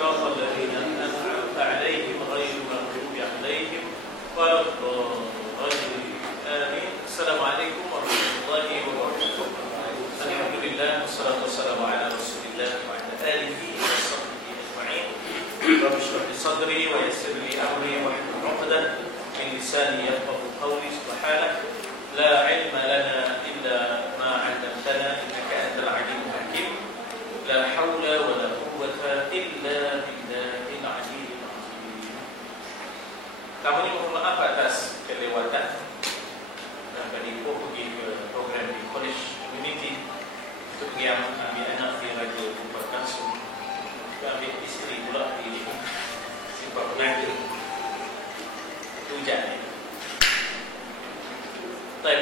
صراط الذين أنعمت عليهم غير المغضوب عليهم ولا الضالين آمين. السلام عليكم ورحمة الله وبركاته. الحمد لله والصلاة والسلام على رسول الله وعلى آله وصحبه أجمعين. رب اشرح لي صدري ويسر لي أمري واحلل عقدة من لساني يفقهوا قولي. سبحانك لا علم لنا إلا ما علمتنا إنك أنت العليم الحكيم. لا حول ولا قوة إلا بالله العلي العظيم. Kami ini mohon maaf atas kelewatan dan tadi pergi ke program di College Community untuk yang ambil anak di Raja Bukit Kasum, ambil isteri pula di Simpang Penaga. Itu hujan.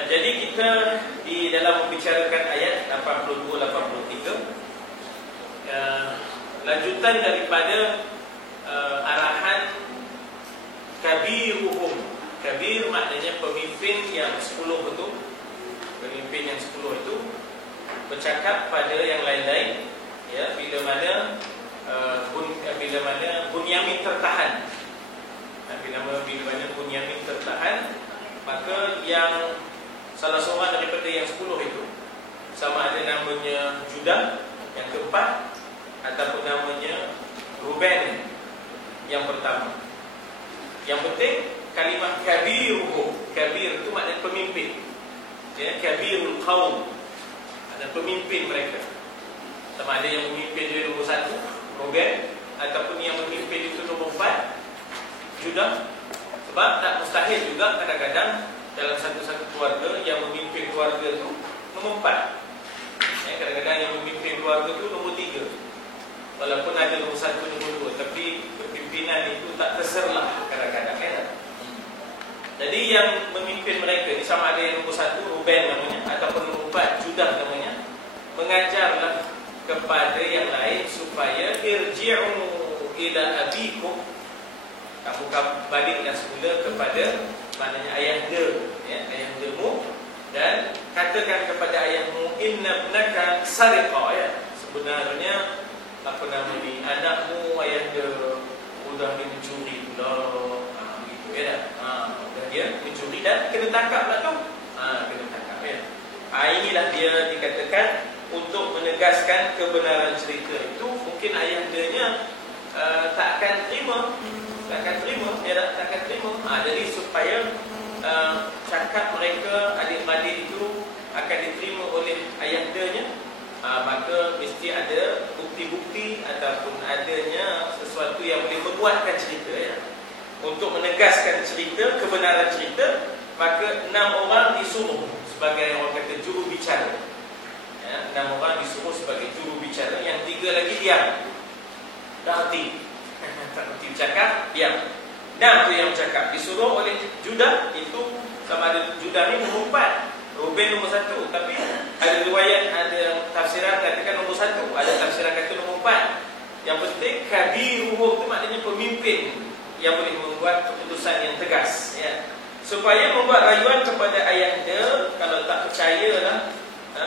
Jadi kita di dalam membicarakan ayat 82-83, lanjutan daripada arahan kabiruhum. Kabir maknanya pemimpin yang 10 itu. Pemimpin yang 10 itu bercakap pada yang lain-lain, ya, bila mana Bunyamin tertahan. Bila mana Bunyamin tertahan, maka yang salah seorang daripada yang 10 itu, sama ada namanya Judah yang keempat ataupun namanya Ruben yang pertama. Yang penting kalimat kabiruhum. Kabir itu maknanya pemimpin, ya, kabirul qaum, ada pemimpin mereka. Sama ada yang memimpin dia nombor 1 Ruben, ataupun yang memimpin itu nombor 4 Judah. Sebab tak mustahil juga kadang-kadang dalam satu-satu keluarga yang memimpin keluarga itu nombor 4, ya, kadang-kadang yang memimpin keluarga itu nombor 3. Walaupun ada nombor 1, nombor 2, tapi kepimpinan itu tak terserlah kadang-kadang, ya. Jadi yang memimpin mereka ini sama ada yang nombor 1 Ruben namanya, ataupun nombor 4 Judah namanya, mengajarlah kepada yang lain supaya irji'u ila abikum, kamu baliklah semula kepada maknanya ayahda, ya, ayahndamu, dan katakan kepada ayahmu, inna ibnaka sariqa, ya, sebenarnya apa nama ni, anakmu ayahda sudah mencuri pula, gitu, ya. Sudah dia mencuri dan kena tangkap lah tu. Kena tangkap, ya. Inilah dia dikatakan untuk menegaskan kebenaran cerita itu. Mungkin ayahdanya tak akan terima, dia tak akan terima. Jadi supaya cakap mereka adik-adik itu akan diterima oleh ayahdanya, maka mesti ada bukti-bukti ataupun adanya sesuatu yang boleh menguatkan cerita, ya. Untuk menegaskan cerita, kebenaran cerita, maka 6 orang disuruh sebagai orang kata juru bicara, ya, 6 orang disuruh sebagai juru bicara, yang 3 lagi diam, tak erti bercakap, diam. 6 tu yang bercakap, disuruh oleh Judah. Itu sama ada Judah ni nombor 4, Ruben nombor 1. Tapi ada riwayat, ada tafsiran katakan nombor 1, ada tafsiran kata nombor 4. Yang penting kabiruhum itu maknanya pemimpin yang boleh membuat keputusan yang tegas, ya. Supaya membuat rayuan kepada ayahda, kalau tak percayalah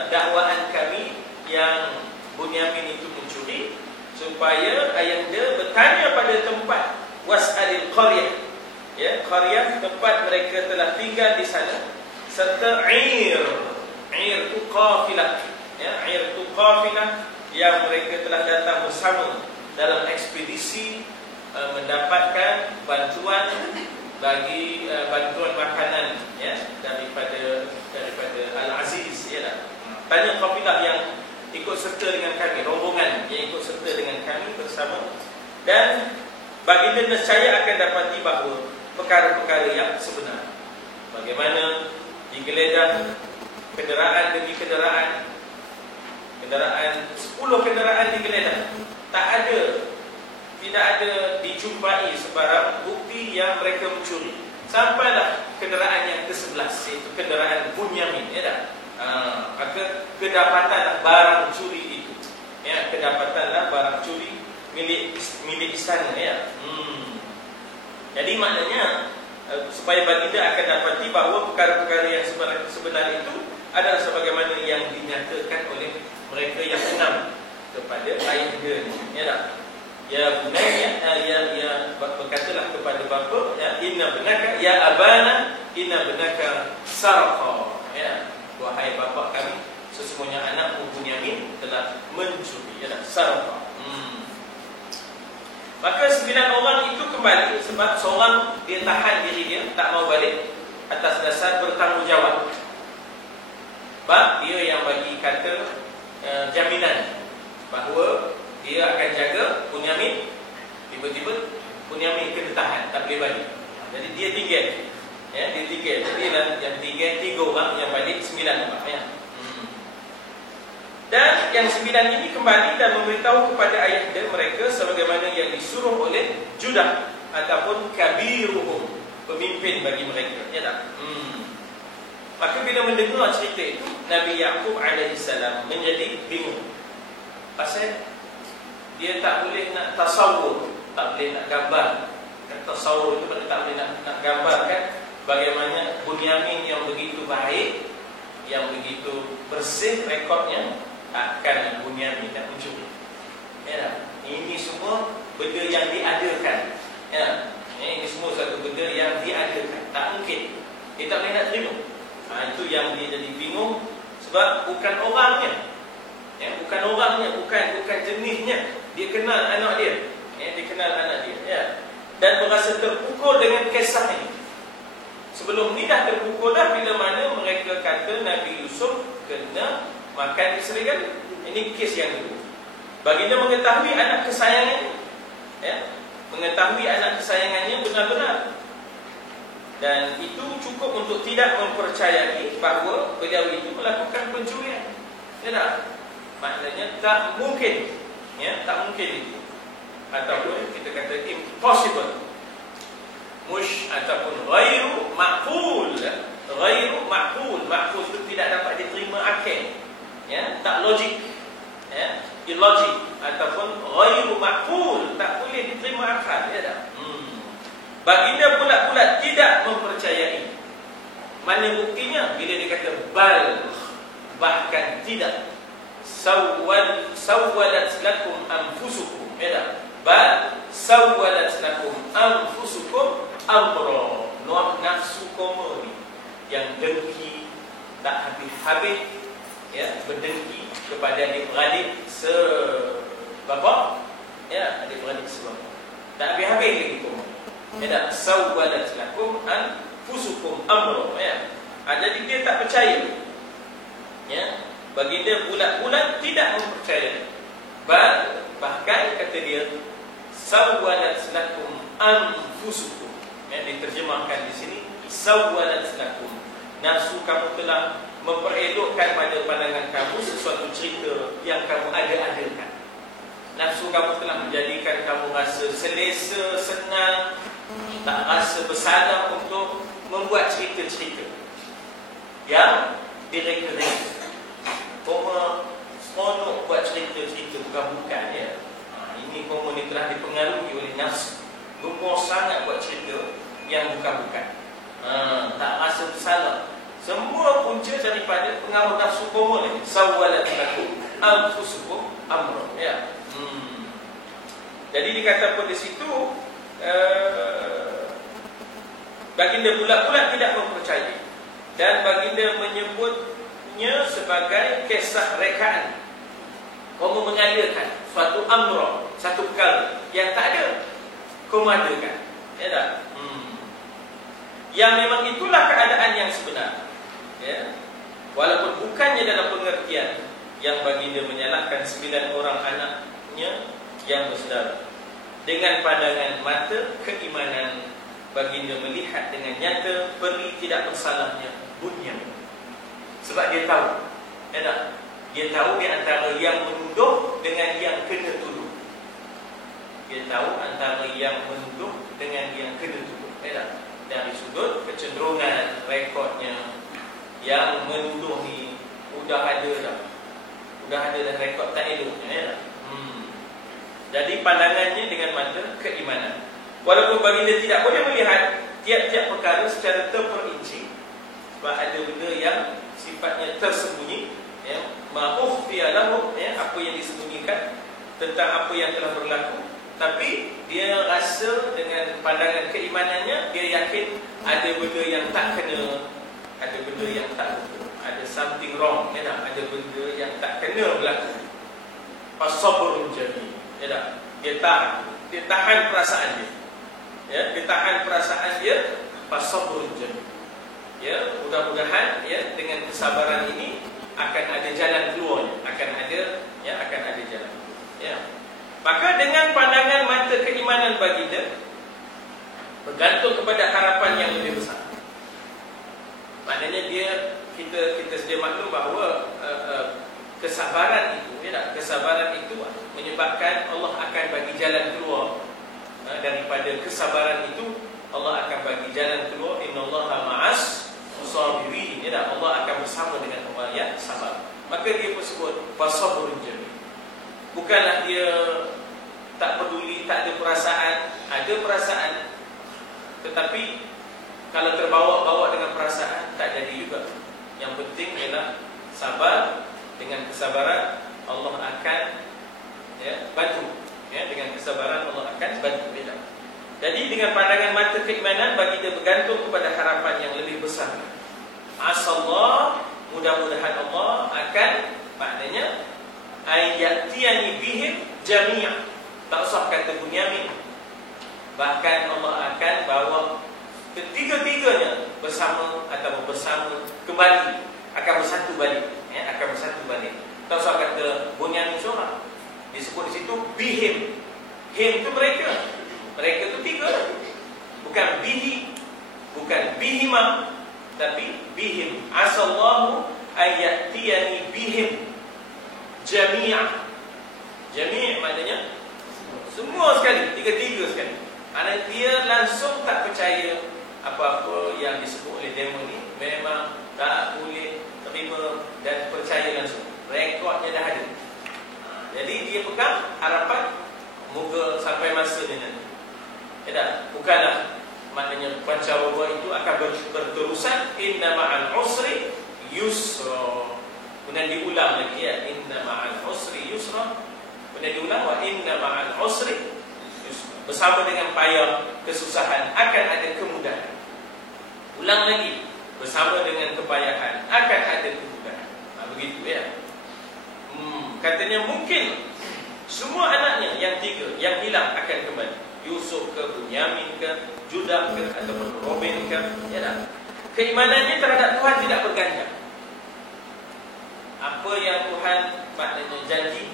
dakwaan kami yang Bunyamin itu mencuri, supaya ayahda bertanya pada tempat was'alil qaryah, ya, qaryah tempat mereka telah tinggal di sana, serta ir itu qafilah, ya, ir itu qafilah yang mereka telah datang bersama dalam ekspedisi mendapatkan bantuan bagi bantuan makanan, ya, daripada Al-Aziz, ya. Tanya qafilah yang ikut serta dengan kami, rombongan yang ikut serta dengan kami bersama, dan baginda nescaya akan dapati bahawa perkara-perkara yang sebenar. Bagaimana digeledah kenderaan demi kenderaan, 10 kenderaan digeledah, tidak ada dijumpai sebarang bukti yang mereka mencuri. Sampailah kenderaan yang ke-11, iaitu kenderaan Bunyamin, ya dah. Maka kedapatanlah barang curi itu, ya, kedapatanlah barang curi milik istana, ya. Jadi maknanya supaya baginda akan dapati bahawa perkara-perkara yang sebenar itu adalah sebagaimana yang dinyatakan oleh mereka yang 6 kepada ayahnya, ya dah. ya bunayya, ya berkatalah kepada bapa, ya, inna benaka, ya abana, inna benaka sarqa, ya, wahai bapa kami, sesungguhnya anakmu Bunyamin telah mencuri, ya, sarqa. Maka 9 orang itu kembali sebab seorang dia tahan diri dia, tak mau balik atas dasar bertanggungjawab. Sebab dia yang bagi kata jaminan bahawa dia akan jaga Bunyamin. Tiba-tiba Bunyamin kena tahan, tak boleh balik. Jadi dia tinggal, ya, dia tinggal. Jadi yang tinggal 3 orang, yang balik 9 orang, ya. Dan yang 9 ini kembali dan memberitahu kepada ayahanda mereka sebagaimana yang disuruh oleh Judah ataupun kabiruhum, pemimpin bagi mereka, ya tak? Maka bila mendengar cerita itu, Nabi Yaqub alaihissalam menjadi bingung. Pasal dia tak boleh nak tasawur, tak boleh nak gambar. Tasawur itu berarti tak boleh nak gambarkan bagaimana Bunyamin yang begitu baik, yang begitu bersih rekodnya, akan Bunyamin nak mencuri. Ya, ini semua benda yang diadakan. Ya, ini semua satu benda yang diadakan. Tak mungkin. Dia tak boleh nak terima. Itu yang dia jadi bingung sebab bukan orangnya. Ya, bukan orangnya, bukan jenisnya. Dia kenal anak dia. Ya, dia kenal anak dia. Ya. Dan merasa terpukul dengan kisah ini. Sebelum ni dah terpukul dah bila mana mereka kata Nabi Yusuf kena makan serigala. Ini kes yang dulu. Baginda mengetahui anak kesayangannya, ya, mengetahui anak kesayangannya benar-benar, dan itu cukup untuk tidak mempercayai bahawa beliau itu melakukan pencurian. Ya tak? Maknanya tak mungkin, ya, tak mungkin itu, ataupun kita kata impossible, ataupun ghairu ma'qul. Ghairu ma'qul, ma'qul itu tidak dapat diterima akal. Ya, tak logik, ya, illogic, ataupun ghairu ma'qul, tak boleh diterima akal, ya tak? Baginda pula tidak mempercayai. Mana buktinya? Bila dia kata bal, bahkan tidak, sawwalat lakum anfusukum, ya tak? Bal sawwalat lakum anfusukum amra. Nafsu kamu ni yang dengki tak habis-habis, ya, berdengki kepada adik-beradik sebapa, ya, adik-beradik sebapa, tak habis-habis lagi kamu, ya tak? Sawwalat lakum anfusukum amra, ya. Jadi dia tak percaya, ya. Baginda bulat-bulat tidak mempercayai. Bahkan kata dia sawwalat lakum anfusukum, ya, diterjemahkan di sini sawwalat lakum, nafsu kamu telah memperelokkan pada pandangan kamu sesuatu cerita yang kamu ada-adakan. Nafsu kamu telah menjadikan kamu rasa selesa, senang, tak rasa bersalah untuk membuat cerita-cerita yang direka-reka. Koma seronok buat cerita-cerita bukan-bukan, ya. Ini koma ni telah dipengaruhi oleh nafsu. Gemar sangat buat cerita yang bukan-bukan. Tak rasa bersalah. Semua punca daripada pengaruh nafsu koma ni. Sawwalat lakum anfusukum amra, ya. Jadi dikata pada situ, baginda bulat-bulat tidak mempercayai, dan baginda menyebutnya sebagai kisah rekaan. Kamu mengadakan suatu amra, satu perkara yang tak ada, kamu adakan, ya tak? Yang memang itulah keadaan yang sebenar, ya. Walaupun bukannya dalam pengertian yang baginda menyalahkan 9 orang anaknya yang bersaudara. Dengan pandangan mata keimanan, baginda melihat dengan nyata peri tidak bersalahnya Bunyamin. Sebab dia tahu, ya tak? Dia tahu di antara yang menuduh dengan yang kena tuduh. Dia tahu antara yang menuduh dengan yang kena tuduh, ya tak? Dari sudut kecenderungan rekodnya, yang menuduh ni sudah ada dah rekod tak eloknya, ya tak? Jadi pandangannya dengan mata keimanan. Walaupun baginda tidak boleh melihat tiap-tiap perkara secara terperinci, sebab ada benda yang sifatnya tersembunyi, ya, ma'ukhfiya lahum, ya, apa yang disembunyikan tentang apa yang telah berlaku, Tapi dia rasa dengan pandangan keimanannya, dia yakin ada benda yang tak kena, ada benda yang tak betul, ada something wrong, ya tak? Ada benda yang tak kena berlaku. Fasabrun jamil, ya tak? Dia tahan perasaan dia. Ya, dia tahan perasaan dia, fasabrun jamil. Ya, mudah-mudahan ya dengan kesabaran ini akan ada jalan keluarnya, akan ada jalan. Ya. Maka dengan pandangan mata keimanan baginda bergantung kepada harapan yang lebih besar. Maknanya kita sedia maklum bahawa kesabaran itu, ya tak? Kesabaran itu menyebabkan Allah akan bagi jalan keluar. Daripada kesabaran itu Allah akan bagi jalan keluar. Innallaha ma'as sabirin, ya tak? Allah akan bersama dengan orang yang sabar. Maka dia pun sebut fasabrun jamil. Bukanlah dia tak peduli, tak ada perasaan. Ada perasaan, tetapi kalau terbawa-bawa dengan perasaan, tak jadi juga. Yang penting ialah sabar. Dengan kesabaran Allah akan bantu. Dengan kesabaran Allah akan bantu kita. Jadi dengan pandangan mata keimanan bagi dia bergantung kepada harapan yang lebih besar. Asallah, mudah-mudahan Allah akan, maknanya ayatiyani bihim jami'ah. Tak usah kata bunyamin. Bahkan Allah akan bawa ketiga-tiganya bersama atau bersama kembali, akan bersatu balik, akan bersatu balik. Tak usah kata bunyamin seorang. Disebut di situ bihim. Him itu mereka. Mereka itu tiga. Bukan bihi, bukan bihima, tapi bihim. Asallahu ayatiyani bihim jami'ah. Jami' maknanya semua sekali, tiga-tiga sekali. Anak dia langsung tak percaya apa-apa yang disebut oleh demo ni. Memang tak boleh terima dan percaya langsung. Rekodnya dah ada. Jadi dia pegang harapan moga sampai masa ni nanti. Ya tak? Bukanlah maknanya pancaroba itu akan berterusan. Inna ma'al usri yusra. Kemudian diulang lagi ya, inna ma'al usri yusra. Kemudian diulang, wa inna ma'al usri yusra. Bersama dengan payah, kesusahan akan ada kemudahan. Ulang lagi, bersama dengan kepayahan akan ada kemudahan. Begitu ya. Katanya mungkin semua anaknya yang tiga yang hilang akan kembali. Yusuf ke, Bunyamin ke, Judah ke, ataupun Robin ke, ya tak? Keimanannya terhadap Tuhan tidak berganjang. Apa yang Tuhan maknanya janji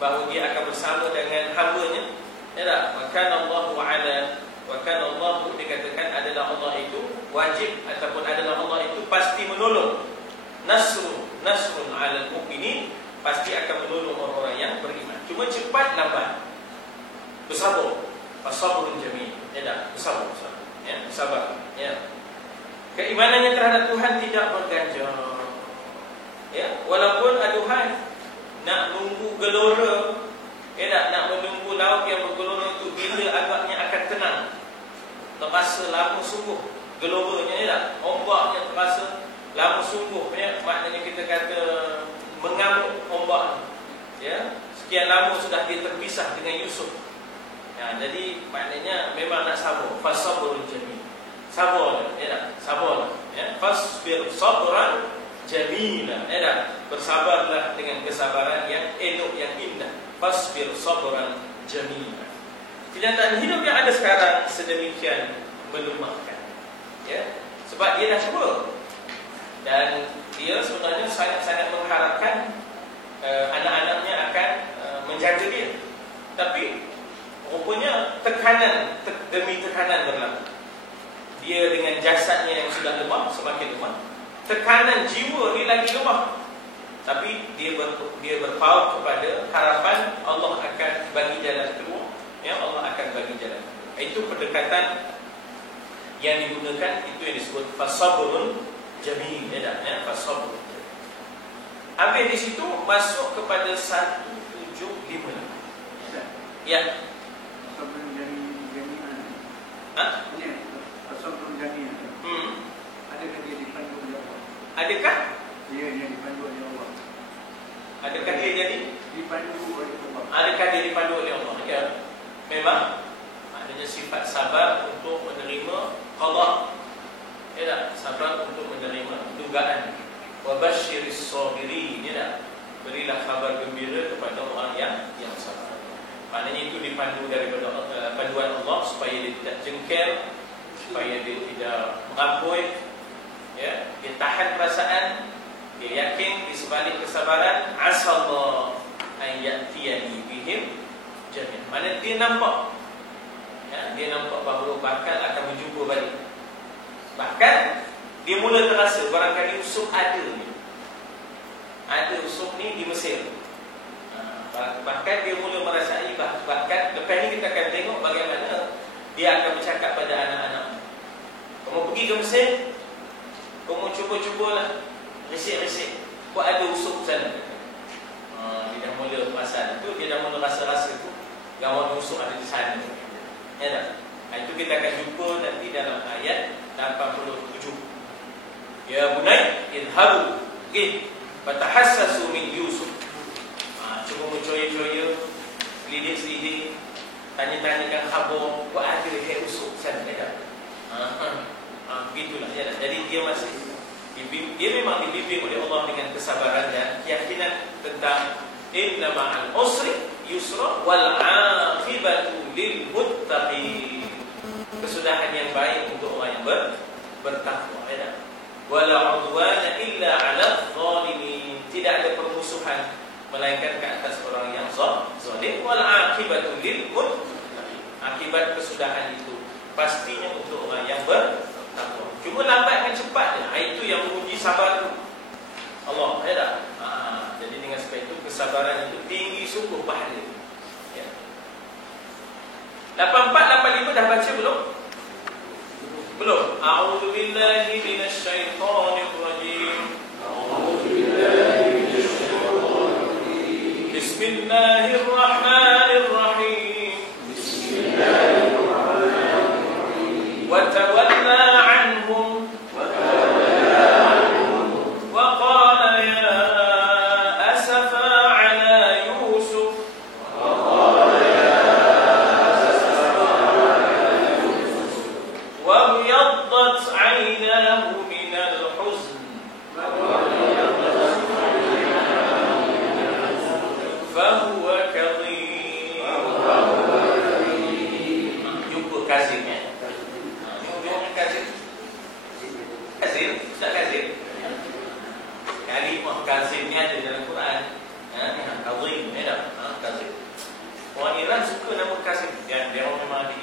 bahawa dia akan bersama dengan hamba-Nya, ya tak? Maka Allah dikatakan adalah Allah itu wajib ataupun adalah Allah itu pasti menolong. Nasrun 'alal mu'minin, pasti akan menolong orang-orang yang beriman. Cuma cepat lambat. Bersabar. Fasabrun jamil. Ya tak? Bersabar. Ya, bersabar. Ya. Keimanannya terhadap Tuhan tidak berganjang. Ya, walaupun aduhan nak nunggu gelora, ya tak? Nak menunggu laut yang bergelora itu bila agaknya akan tenang. Terasa lama sungguh geloranya, ya tak? Ombaknya terasa lama sungguh, ya. Maknanya kita kata mengamuk ombak. Ya, sekian lama sudah dia terpisah dengan Yusuf. Ya, jadi maknanya memang nak sabar. Fasabrun jamil. Sabar, ya tak? Sabar, ya. Fasbir sabran jamila, ya tak? Bersabarlah dengan kesabaran yang elok, yang indah. Fasbir sabran jamila. Kenyataan hidup yang ada sekarang sedemikian melemahkan, ya. Sebab dia dah cuba dan dia sebenarnya sangat-sangat mengharapkan anak-anaknya akan menjaga dia. Tapi rupanya tekanan demi tekanan berlaku. Dia dengan jasadnya yang sudah lemah, semakin lemah. Tekanan jiwa ni lagi lemah. Tapi dia berpaut kepada harapan Allah akan bagi jalan keluar. Ya, Allah akan bagi jalan keluar. Itu pendekatan yang digunakan, itu yang disebut fasabrun jamil, ya tak? Ya, fasabrun. Habis di situ masuk kepada 175. Ya. Fasabrun jami'an. Ini fasabrun jami'an. Adakah dia dipandu oleh Allah? Adakah Dia yang dipandu oleh Allah. Adakah dia jadi dipandu oleh Allah? Adakah dia dipandu oleh Allah? Ya. Memang dipandu daripada panduan Allah supaya dia tidak jengkel, supaya dia tidak merampoi, ya, dia tahan perasaan, dia yakin di sebalik kesabaran asallah ayatiyani bihim jami'an. Mana dia nampak, ya, dia nampak bahawa bakal akan berjumpa balik. Bahkan dia mula terasa barangkali usuk ada ni. Ada usuk ni di Mesir. Bahkan dia mula merasai, bahkan lepas ni kita akan tengok bagaimana dia akan bercakap pada anak-anak. Kamu pergi ke Mesir, kamu cuba-cubalah resik-resik, kau ada usuk sana. Dia dah mula perasan tu, dia dah mula rasa-rasa tu gawang usuk ada di sana. Ya tak? Itu kita akan jumpa nanti dalam ayat 87. Ya bunai idhabu fatahassasu min Yusuf. Cuba mencoya-coya, lidik-lidik, tanya-tanyakan khabar, kau ada usuk sana tak? Begitulah, ya tak? Jadi dia memang dibimbing oleh Allah dengan kesabaran dan keyakinan tentang inna ma'al usri yusra wal 'aqibatu lil muttaqin. Kesudahan yang baik untuk orang yang bertakwa, ya tak? Wala 'udwana illa 'alal zalimin. Tidak ada permusuhan melainkan ke atas orang yang zalim. Wal 'aqibatu lil muttaqin. Akibat kesudahan itu pastinya untuk orang yang bertakwa. Cuma lambat dan cepat je. Itu yang menguji sabar tu Allah, ya tak? Jadi dengan sebab itu kesabaran itu tinggi sungguh pahala, ya. 84, 85 dah baca belum? Belum. A'udzu billahi minasy syaithanir rajim. Bismillahirrahmanirrahim. Wa tawalla anhum wa qala ya asafa ala Yusuf wa biyaddat 'aynahu min al-huzn fahuwa kadhib. Jumpa kazimnya. Kazim, tak kazim. Kalimah kazim ni ada dalam Quran. Kazim, ya tak? Kazim. Orang Iran suka nama kazim. Dia orang memang ada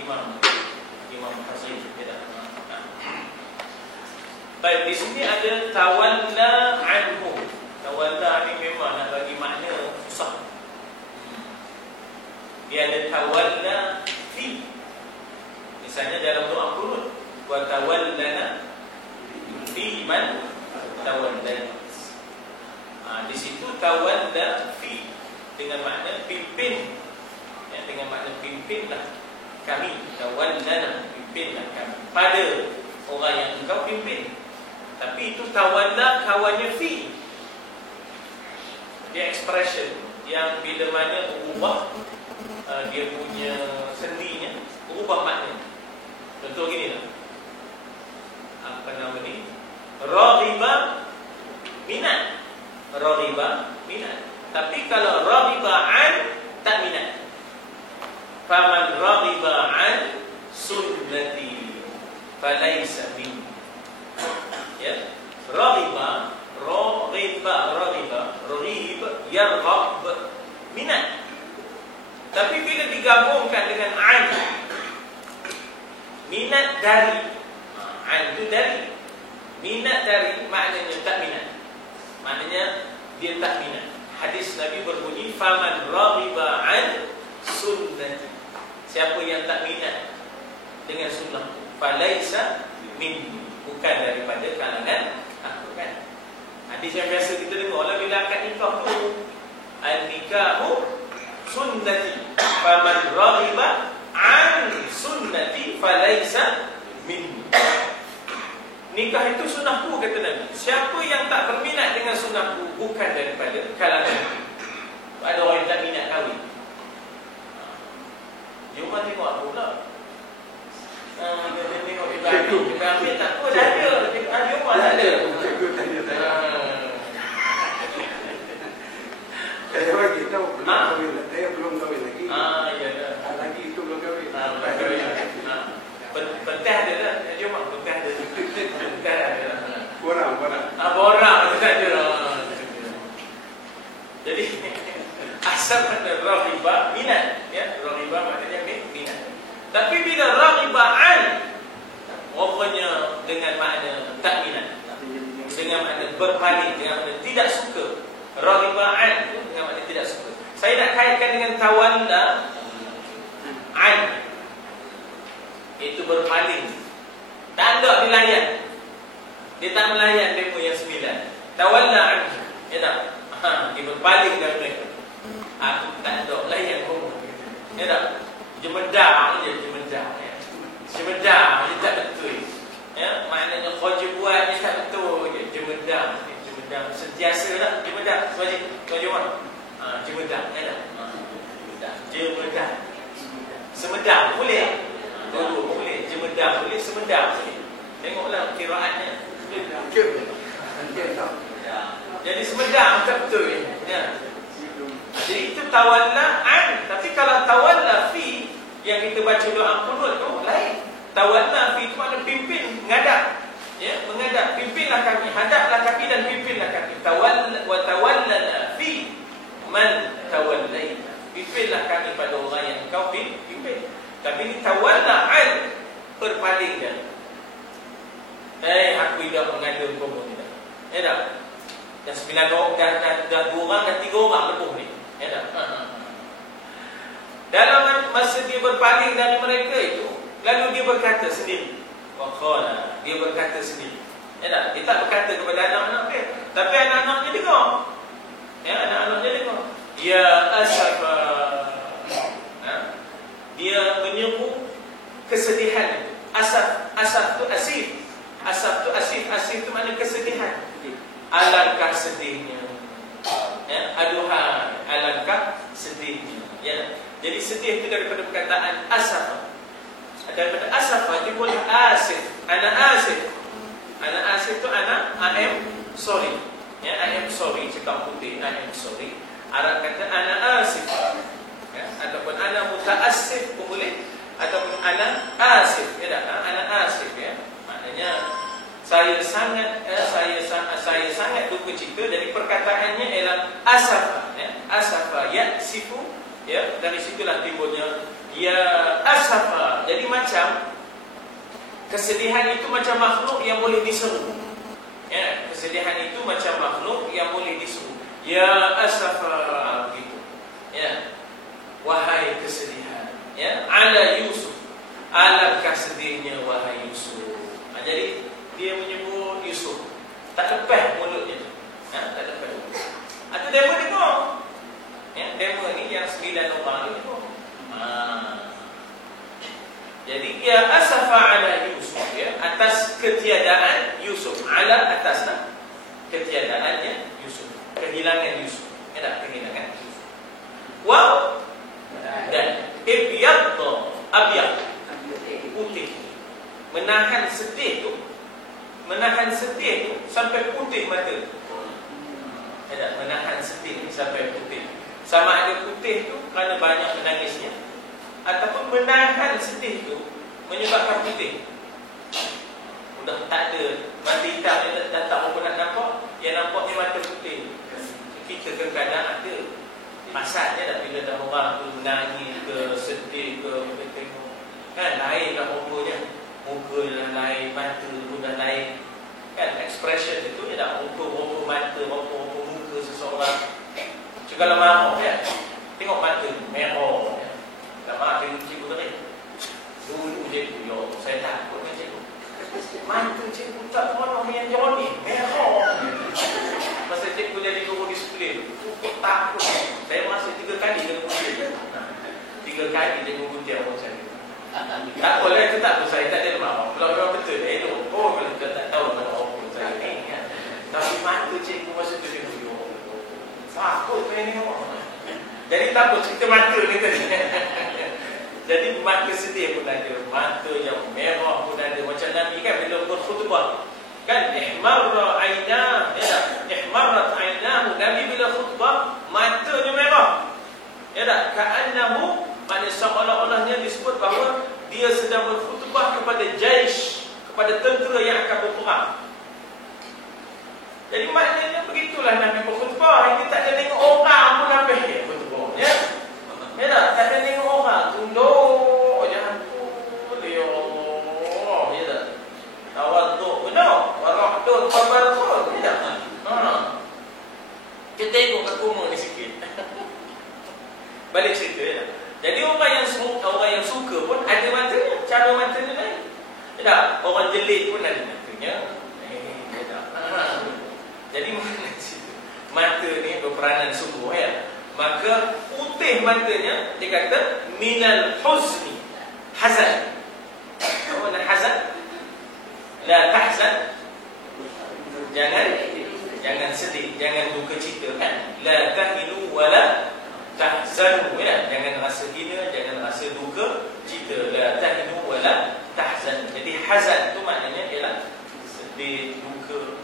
imam kazim, ya tak? Baik, di sini ada tawalla anhu. Tawalla ni memang nak bagi makna susah. Dia ada tawalla fi. Misalnya dalam doa qunut, wa tawallana fi man tawallana. Di situ tawalla fi dengan makna pimpin, ya, dengan makna pimpinlah kami, tawallana, pimpinlah kami pada orang yang engkau pimpin. Tapi itu tawalla kawannya fi. Dia expression yang bila mana berubah dia punya sendinya, berubah makna. Contoh gini lah, apa nama ni? Raghiba minat. Raghiba minat. Tapi kalau raghiba an tak minat. Faman raghiba an sunnati falaysa minni. Ya. Raghiba raghib yarghab minat. Tapi bila digabungkan dengan an, minat dari, an itu dari, minat dari, maknanya tak minat. Maknanya dia tak minat. Hadis Nabi berbunyi faman raghiba an sunnati. Siapa yang tak minat dengan sunnah, falaisa minni, bukan daripada kalangan aku, kan. Hadis yang biasa kita dengar lah bila akad nikah tu, an-nikahu sunnati faman raghiba an sunnati falaysa minni. Nikah itu sunnahku, kata Nabi. Siapa yang tak berminat dengan sunnahku, bukan daripada kalangan. Ada orang yang tak minat kahwin. Jom tengok apa pula. Kita tengok kita ambil tak? Oh, dah ada. Jom tak ada. Saya bagi tahu belum kahwin lagi. Ya dah. Tapi bila raghiba'an, rupanya dengan makna takminan, dengan makna berpaling, dengan makna tidak suka. Raghiba'an dengan makna tidak suka. Saya nak kaitkan dengan tawalla an, itu berpaling, tak ada dilayan. Dia tak melayan demo yang 9. Tawalla an, ya tak? Dia berpaling dari mereka. Aku tak ada layan pun. Ya tak? Jemedar je, jemedar. Jemedar je tak betul. Ya, maknanya kerja buat je tak betul je. Jemedar, jemedar. Sentiasa tak? Jemedar. Wajib. Jemedar. Jemedar. Ya tak? Jemedar. Semedar boleh. Dua-dua boleh. Jemedar boleh, semedar boleh. Tengoklah kiraannya. Jadi semedar tak betul. Ya. Jadi itu tawalla an. Tapi kalau tawalla fi yang kita baca doa qunut tu lain. Tawalla fi itu makna pimpin, menghadap. Ya, menghadap, pimpinlah kami, hadaplah kami dan pimpinlah kami. Tawalla wa tawallana fi man tawallaita. Pimpinlah kami pada orang yang kau pimpin. Tapi ini tawalla an, berpaling dia. Aku tidak mengada kau tidak. Ya tak? Dah 9 orang, dah 2 orang, dah 3 orang lebih ni. Ya tak? Dalam masa dia berpaling dari mereka itu, lalu dia berkata sendiri. Waqala, dia berkata sendiri. Ya tak? Dia tak berkata kepada anak-anak dia, tapi anak-anaknya dengar. Ya, anak-anaknya dengar. Ya asafa. Dia menyeru kesedihan. Asaf tu asif. Asaf tu asif. Asif tu makna kesedihan. Alangkah sedihnya. Ya, aduhai, alangkah sedihnya. Ya. Jadi sedih itu daripada perkataan asaf. Daripada asaf itu boleh asif. Ana asif. Ana asif itu ana I am sorry. Ya, I am sorry. Cakap putih, I am sorry. Arab kata ana asif. Ya, ataupun ana mutaassif pun boleh. Ataupun ana asif. Ya, ana asif ya. Maknanya saya sangat duka cita. Dari perkataannya ialah asafa, ya, asafa yaksifu, ya, dari situlah timbulnya ya asafa. Jadi macam kesedihan itu macam makhluk yang boleh diseru. Ya, kesedihan itu macam makhluk yang boleh diseru. Ya asafa gitu. Ya. Wahai kesedihan, ya, ala Yusuf. Alangkah sedihnya wahai Yusuf. Jadi dia menyebut Yusuf. Tak lepas mulutnya. Tak lepas. Atau demo dengar. Ya, demo ni yang 9 orang ni dengar. Jadi dia asafa ala Yusuf, ya, atas ketiadaan Yusuf. Ala ataslah ketiadaannya Yusuf. Kehilangan Yusuf. Ya tak? Kehilangan Yusuf. Wow. Dan ibyadda, abyad, putih. Menahan sedih tu sampai putih mata. Ada menahan sedih sampai putih. Sama ada putih tu kerana banyak menangisnya, ataupun menahan sedih tu menyebabkan putih. Sudah tak ada mata hitam yang dah tak mampu nak nampak, yang nampak ni mata putih. Kita kadang-kadang ada masanya dah bila dah orang tu menangis ke, sedih ke, kita tengok kan lain dah mukanya. Muka dah lain, mata pun dah lain. Kan expression itu dia dah muka mata, muka seseorang. Kalau marah kan, tengok mata merah. Tak marah tengok cikgu tadi. Dulu cikgu, ya saya takut dengan cikgu. Mata cikgu tak marah yang Johnny, merah. Masa cikgu jadi guru disiplin, aku takut. Saya masih 3 kali dengan kucing. 3 kali dengan kucing orang saya. Tak boleh, itu tak tahu saya tak ada marah. Kalau memang betul, elok. Oh, kalau kita tak tahu mana orang saya ni. Ya. Tapi mata cikgu masa tu dia duduk. Takut saya ni orang. Jadi takut cerita mata ni tadi. Jadi mata sedih pun ada, mata yang merah pun ada. Macam Nabi kan bila berkhutbah. Kan ihmarra aynah, ya tak? Ihmarrat aynahu. Nabi bila khutbah matanya merah. Ya tak? Ka'annahu, maknanya seolah-olahnya disebut bahawa dia sedang berkhutbah kepada jaish, kepada tentera yang akan berperang. Jadi maknanya begitulah Nabi berkhutbah. Ini tak ada tengok orang pun habis dia khutbah. Ya? Ya tak? Tak ada tengok orang. Tunduk je hantu. yang suka pun ada matanya, cara matanya lain. Tak, orang jelek pun ada matanya. Jadi mata ni berperanan sungguh ya. Maka putih matanya dia kata minal huzni, hazan. Apa nak hazan? La tahzan. Jangan sedih, jangan duka cita kan. La tahinu wala tahzanu ya. Jangan rasa hina, jangan rasa duka cita. La tahinu wala tahzan. Jadi hazan tu maknanya ialah sedih, duka.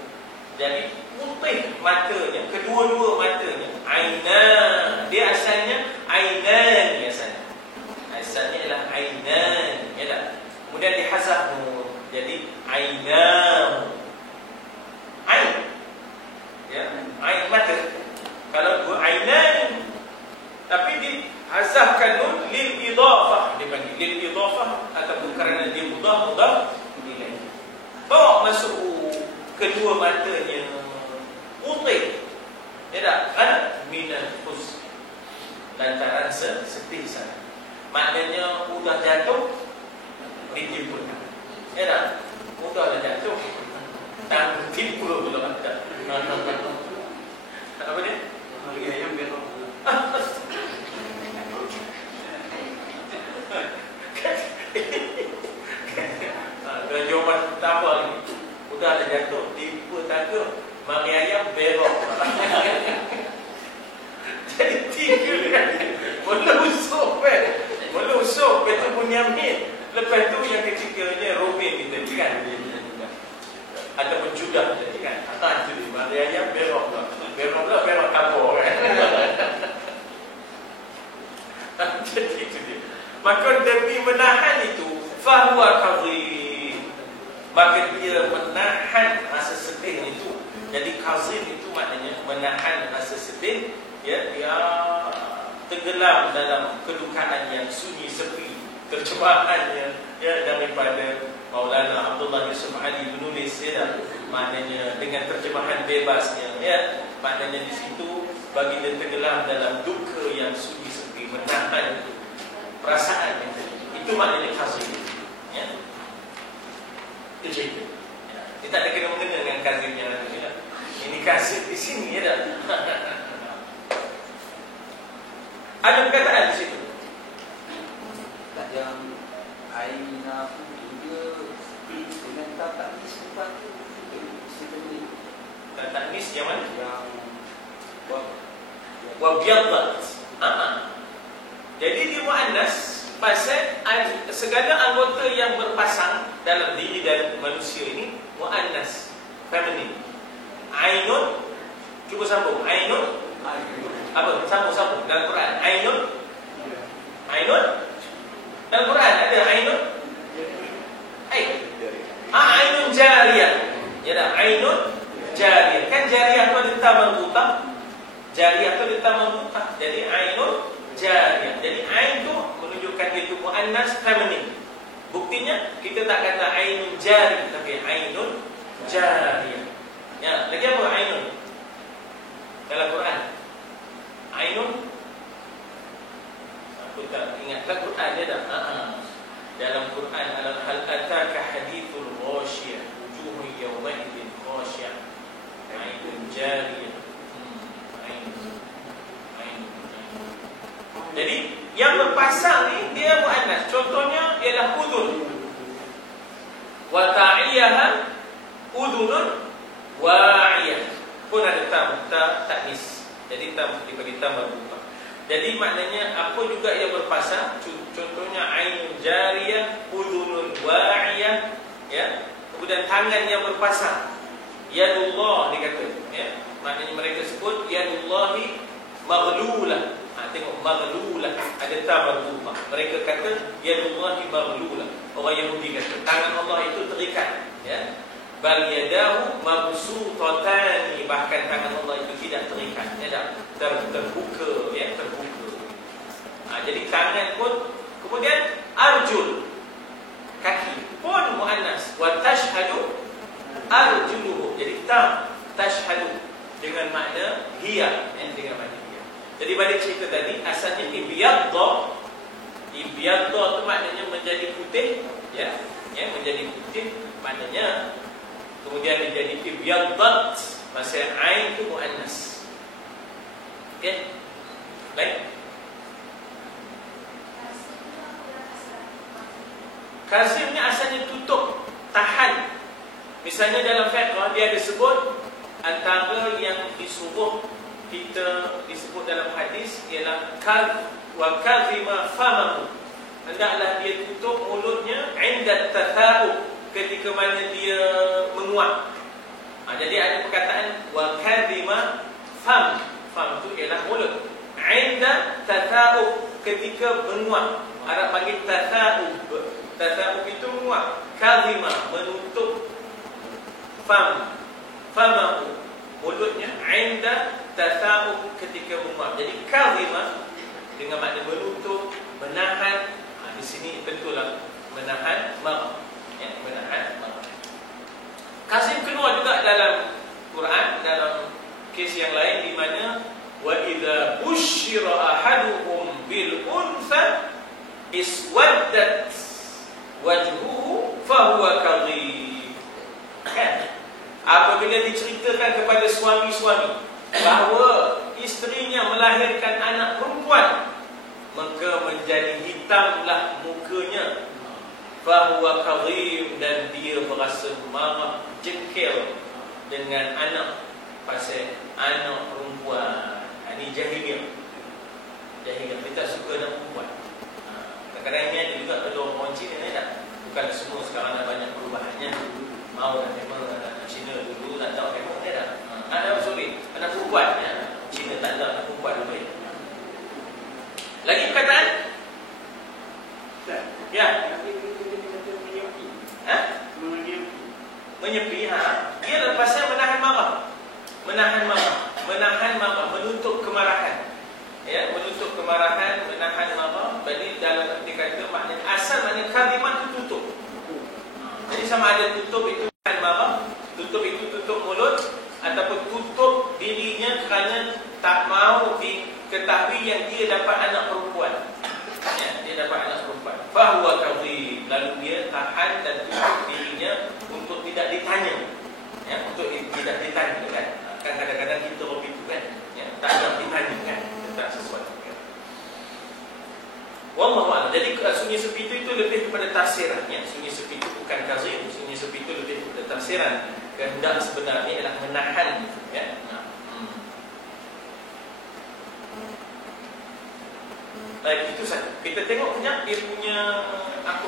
Jadi putih matanya, kedua-dua matanya, ainan. Dia asalnya ainan asalnya. Asalnya ialah ainan ya tak? Kemudian dihazaf nun. Jadi ainam. Ain. Ya, ain mata. Kalau dua ainan. Tapi dihazafkan nun lil idafah, dipanggil lil idafah ataupun kerana dia mudaf ilaih. Bawa masuk kedua matanya putih. Ya tak? Kan minal hus. Lantaran sedih sana. Maknanya udah jatuh ditimbulkan. Ya tak? Udah jatuh dan timbul belum ada. Apa dia? Yang belok. Jawapan pertama ni udah ada jatuh tipu taka mari ayam berok. Jadi tiga kan mula usuk itu Bunyamin. Lepas tu yang ketiganya Robin kita kan ada penjudah jadi kan itu mari ayam berok kabur kan. Jadi itu dia. Maka demi menahan itu fahuwa kazim, maka dia menahan rasa sedih itu. Jadi kazim itu maknanya menahan rasa sedih ya, dia tenggelam dalam kedukaan yang sunyi sepi. Terjemahannya ya daripada Maulana Abdullah Yusuf Ali menulis ya, maknanya dengan terjemahan bebasnya ya, maknanya di situ bagi dia tenggelam dalam duka yang sunyi sepi, menahan perasaan itu maknanya kazim ya. Itu cerita ya. Dia tak ada kena-mengena dengan kazim yang lain ya. Ini kazim di sini ya tak? Ada perkataan di situ yang aina juga dengan tak disebut sebenarnya. Tak nis yang mana? Yang wabyaddat. Jadi dia muannas pasal segala anggota yang berpasang dalam diri dan manusia ini muannas, feminin. Ainun, cuba sambung. Ainun apa? Sambung dalam Quran. Ainun dalam Quran ada ainun. Ainun jariyah. Ya dah, ainun jariyah. Kan jariyah tu ada tambah buta. Jariyah tu ada tambah buta. Jadi ainun jariyah. Jadi ain tu menunjukkan dia tu muannas feminin. Buktinya kita tak kata ainun jari tapi ainun jariyah. Ya, lagi apa ainun? Dalam Quran. Ainun aku tak ingat dalam Quran dia dah. Dalam Quran hal ataka hadithul ghashiyah wujuhun yawma idzin khashiyah. Ainun jariyah. Jadi yang berpasang ni dia muannas. Contohnya ialah udhun. Wa ta'iyaha udhunun wa'iyah. Pun ada taknis. Jadi dibagi tambah buka. Jadi maknanya apa juga yang berpasang. Contohnya ainun jariyah, udhunun wa'iyah ya. Kemudian tangan yang berpasang. Yadullah dikata ya. Maknanya mereka sebut yadullahi maghlulah. Tengok maghlulah, ada tambah buka. Mereka kata yadullahi maghlulah. Orang Yahudi kata tangan Allah itu terikat ya. Bal yadahu mabsutatani, bahkan tangan Allah itu tidak terikat ya, terbuka ya, terbuka. Jadi tangan pun, kemudian arjul, kaki pun muannas. Wa tashhadu arjuluhu. Jadi tashhadu dengan makna hiya ya, dengan makna hiya. Jadi balik cerita tadi asalnya ibyadda Ibyadda tu maknanya menjadi putih, ya, menjadi putih maknanya. Kemudian menjadi ibyaddat, masa ain tu muannas. Okey. Baik. Kasir ni asalnya tutup, tahan. Misalnya dalam fiqh dia ada sebut antara yang disuruh kita disebut dalam hadis ialah wa kadhima famahu. Hendaklah dia tutup mulutnya inda tatha'ub, ketika mana dia menguap. Jadi ada perkataan wa kadhima fam. Fam tu ialah mulut. Inda tatha'ub, ketika menguap. Arab panggil tatha'ub. Tatha'ub itu menguap. Kadhima menutup fam. Famahu mulutnya inda tatha'ub, ketika menguap. Jadi kadhima dengan makna menutup, menahan. Di sini tentulah menahan marah. Menahan marah. Kasih keluar juga dalam Quran, dalam kes yang lain di mana wa idza busyira ahaduhum bil untha iswaddat wajhuhu fa huwa kadhib. Apabila diceritakan kepada suami-suami bahawa isterinya melahirkan anak perempuan, maka menjadi hitamlah mukanya, fahuwa kadhib, dan dia merasa marah, jengkel dengan anak, pasal anak perempuan. Ini jahiliah. Jahiliah, kita suka anak perempuan. Kadang-kadang ini ada juga pada orang Cina ni tak. Bukan semua sekarang dah banyak perubahannya. Mau dah memang anak Cina dulu tak tahu memang dia dah. Ada sorry, anak perempuan. Cina tak ada anak perempuan dulu. Lagi perkataan? Ya. Menyepi. Dia pasal menahan marah. Menahan marah, menutup kemarahan. Ya, menutup kemarahan, menahan marah. Jadi dalam arti kata maknanya asal maknanya kadhimah itu tutup. Jadi sama ada tutup itu menahan marah, tutup itu tutup mulut, ataupun tutup dirinya kerana tak mau diketahui yang dia dapat anak perempuan. Ya, dia dapat anak perempuan. Fahuwa kadhib, lalu dia tahan dan tutup dirinya untuk tidak ditanya. Ya, untuk tidak ditanya kan. Kan kadang-kadang kita begitu kan. Ya, tak nak ditanya kan tentang sesuatu kan. Wallahu a'lam. Jadi sunyi sepi itu lebih kepada tafsiran. Ya, sunyi sepi itu bukan kadhib, sunyi sepi itu lebih kepada tafsiran. Kehendak sebenarnya ialah menahan, ya. Baik, itu saja. Kita tengok kejap dia punya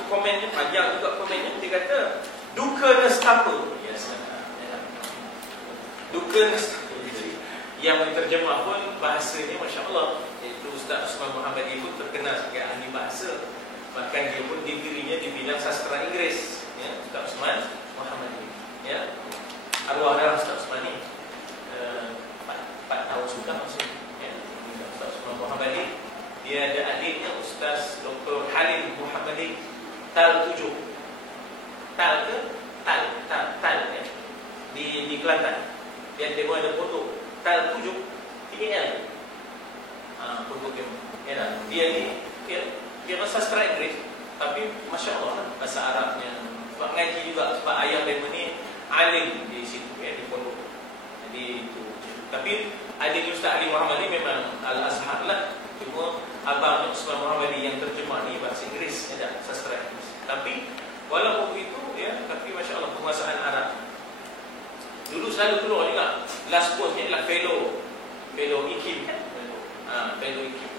komennya, panjang juga komennya. Dia kata duka nestapa. Yes. Duka nestapa. Yang menterjemah pun bahasanya masya-Allah, iaitu Ustaz Usman Muhammadi pun terkenal sebagai ahli bahasa. Bahkan dia pun dirinya di bidang sastra Inggeris, ya, Ustaz Usman Muhammadi. Ya. Arwah dalam Ustaz Usman ni 4 tahun sudah maksudnya, ya. Ustaz Usman Muhammadi, dia ada adiknya Ustaz Dr. Halim Muhammadi, Tal 7. Tal ke? Tal ya. Di Kelantan. Dia ada pondok Tal 7 TL. Pondok dia. Ya, dia ni dia sastra Inggeris, tapi masya-Allah bahasa Arabnya. Sebab ngaji juga, sebab ayah dia ni alim di situ, ya, di pondok. Jadi itu. Tapi adik Ustaz Ali Muhammad ni memang Al-Azhar lah. Cuma abang Usman Muhammadi yang terjemah ni bahasa Inggeris, ada sastra Inggeris. Tapi walaupun itu, ya, tapi masya-Allah penguasaan Arab. Dulu selalu keluar juga. Last postnya adalah fellow IKIM kan? Fellow IKIM.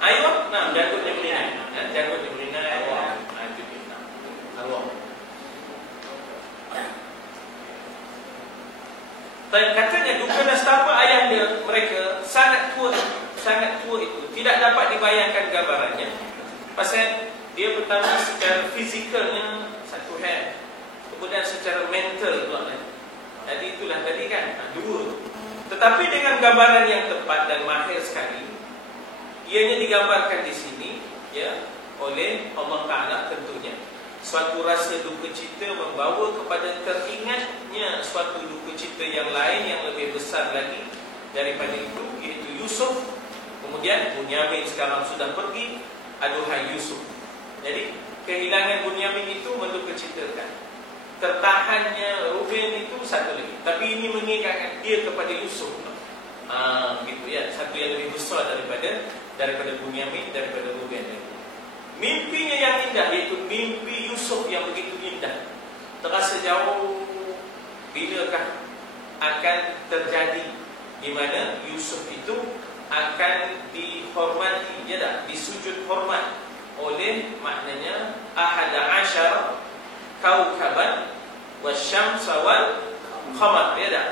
Ayo, janggut dia berinai. Janggut dia berinai. Itu dia. Arwah. Dan katanya duka nestapa ayah dia, mereka sangat tua itu. Tidak dapat dibayangkan gambarannya. Pasal dia pertama secara fizikalnya satu hal, kemudian secara mental pula. Jadi itulah tadi kan, dua. Tetapi dengan gambaran yang tepat dan mahir sekali, ianya digambarkan di sini, ya, oleh Allah Ta'ala tentunya. Suatu rasa duka cita membawa kepada teringatnya suatu duka cita yang lain yang lebih besar lagi daripada itu, iaitu Yusuf Kemudian Bunyamin sekarang sudah pergi, aduhai Yusuf. Jadi kehilangan Bunyamin itu perlu ceritakan. Tertahannya Ruben itu satu lagi, tapi ini mengingatkan dia kepada Yusuf. Gitu ya, satu yang lebih besar daripada Bunyamin, daripada Ruben. Mimpinya yang indah, iaitu mimpi Yusuf yang begitu indah, terasa jauh. Bilakah akan terjadi di mana Yusuf itu akan dihormati, ya dah, disujud hormat oleh, maknanya ahada asyara kaukaban wasyamsa wal qamar, ya dah,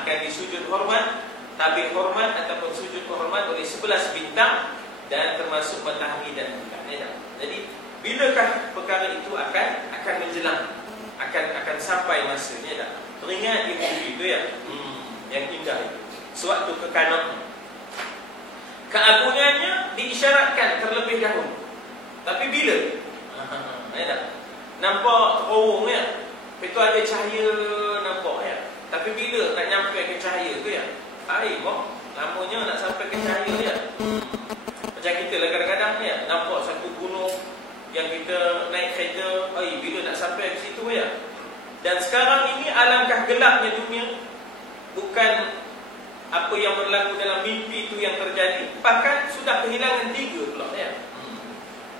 akan disujud hormat, tabir hormat ataupun sujud hormat oleh 11 bintang dan termasuk matahari dan bulan, ya dah. Jadi bilakah perkara itu akan menjelang, akan sampai masanya, dah. Teringat mimpi itu ya, yang indah itu, sewaktu kekanak. Keagungannya diisyaratkan terlebih dahulu. Tapi bila? Ya dah. Nampak terowong ya, itu ada cahaya nampak ya. Tapi bila nak nyampe ke cahaya tu ya, lamanya nak sampai ke cahaya ya. Macam kita lah kadang-kadang ya, nampak satu gunung yang kita naik kereta, bila nak sampai ke situ ya. Dan sekarang ini alangkah gelapnya dunia. Bukan apa yang berlaku dalam mimpi itu yang terjadi, bahkan sudah kehilangan 3 pula ya.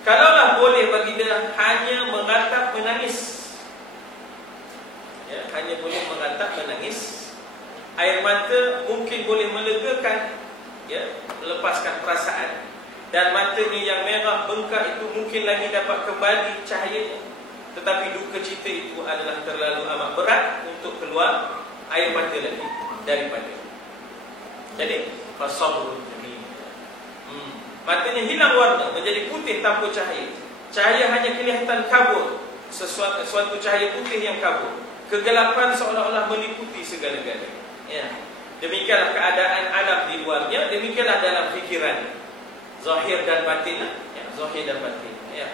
Kalaulah boleh bagi dia hanya mengatap menangis, ya, hanya boleh mengatap menangis, air mata mungkin boleh melegakan, ya, melepaskan perasaan. Dan matanya yang merah bengkak itu mungkin lagi dapat kembali cahayanya. Tetapi duka cita itu adalah terlalu amat berat untuk keluar air mata lagi daripada. Jadi fasabrun jamil. Matanya hilang warna, menjadi putih tanpa cahaya. Cahaya hanya kelihatan kabur, suatu cahaya putih yang kabur. Kegelapan seolah-olah meliputi segala-galanya. Ya. Demikianlah keadaan alam di luarnya, demikianlah dalam fikiran. Zahir dan batin, ya, zahir dan batin. Ya.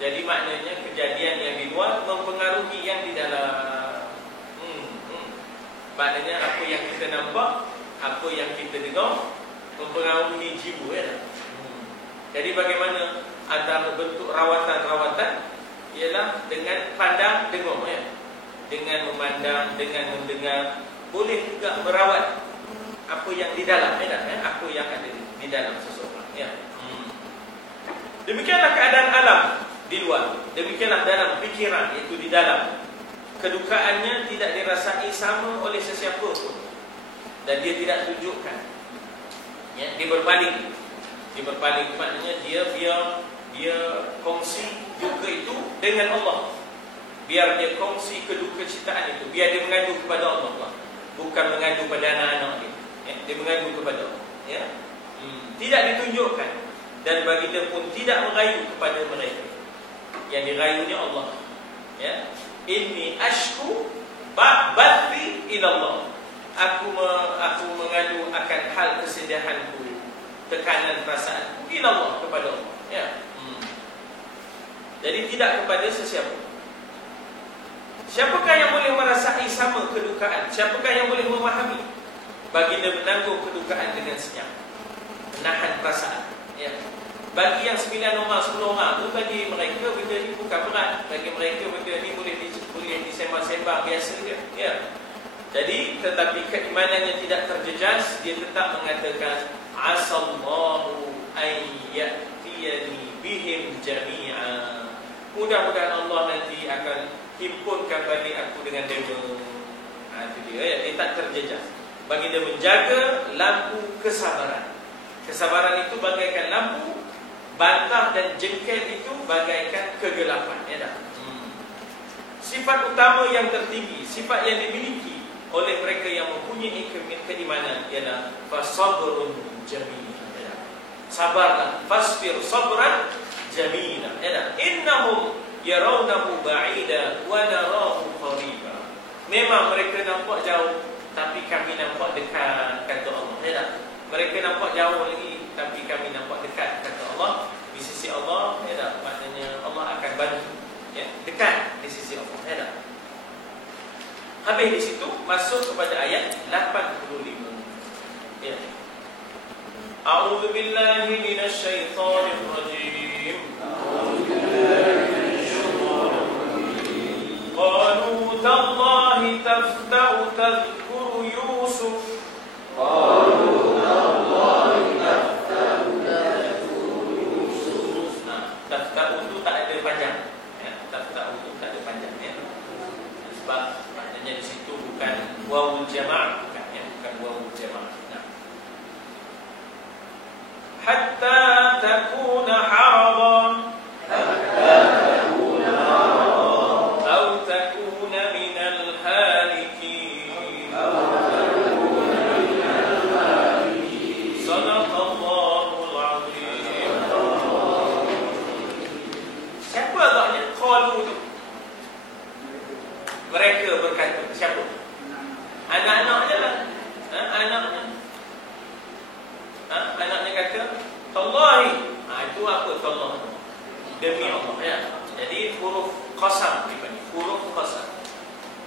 Jadi maknanya kejadian yang di luar mempengaruhi yang di dalam. Maknanya apa yang kita nampak, apa yang kita dengar mempengaruhi jiwa ya. Jadi bagaimana antara bentuk rawatan-rawatan ialah dengan pandang dengar ya. Dengan memandang, dengan mendengar, boleh juga merawat apa yang di dalam ya, apa yang ada di dalam seseorang ya. Demikianlah keadaan alam di luar, demikianlah dalam fikiran, itu di dalam. Kedukaannya tidak dirasai sama oleh sesiapa pun, dan dia tidak tunjukkan ya, dia berpaling. Dia berpaling maknanya dia kongsi duka itu dengan Allah. Biar dia kongsi kedukacitaaan itu, biar dia mengadu kepada Allah, bukan mengadu pada anak-anak dia ya, dia mengadu kepada Allah ya. Tidak ditunjukkan, dan baginda pun tidak merayu kepada mereka. Yang dirayunya Allah ya. Inni ashku bathi ila Allah. Aku mengadu akan hal kesedihanku, tekanan perasaanku ila Allah, kepada Allah ya. Jadi tidak kepada sesiapa. Siapakah yang boleh merasai sama kedukaan? Siapakah yang boleh memahami? Baginda menanggung kedukaan dengan senyap, menahan perasaan ya. Bagi yang 9 orang, 10 orang tu, bagi mereka benda ni bukan berat. Bagi mereka benda ni boleh disembang-sembang biasa je ya. Jadi tetapi keimanannya tidak terjejas, dia tetap mengatakan asallahu ayyatiyani bihim jami'a. Mudah-mudahan Allah nanti akan himpunkan balik aku dengan mereka. Itu dia ya, dia tak terjejas. Bagi dia menjaga lampu kesabaran. Kesabaran itu bagaikan lampu, bantah dan jengkel itu bagaikan kegelapan ya dah. Sifat utama yang tertinggi, sifat yang dimiliki oleh mereka yang mempunyai keimanan ialah fasabrun jamil ya. Sabarlah, fasbir sabran jamila ya dah. Innahum yarawnahu ba'ida wa narahu qariba. Memang mereka nampak jauh, tapi kami nampak dekat, kata Allah ya dah. Mereka nampak jauh lagi, tapi kami nampak dekat, kata Allah. Di sisi Allah ya dah, maknanya Allah akan bantu ya, dekat di sisi Allah ya dah. Habis di situ masuk kepada ayat 85 ya. A'udzu billahi minasy syaithanir rajim. Qalu tallahi tafta'u tadhkuru Yusuf. Tafta'u itu tak ada panjang. Ya, tafta'u itu tak ada panjang ya. Sebab maknanya di situ bukan wawul jama', bukan ya, bukan wawul jama'. Nah. Hatta takuna haradan atau takuna minal halikin. Sadaqallahul azim. Siapa agaknya qalu tu? Mereka berkata, siapa? Anak-anaknya lah. Anaknya. Anaknya kata, tallahi. Itu apa tallah? Demi Allah ya. Jadi huruf qasam dipanggil. Huruf qasam.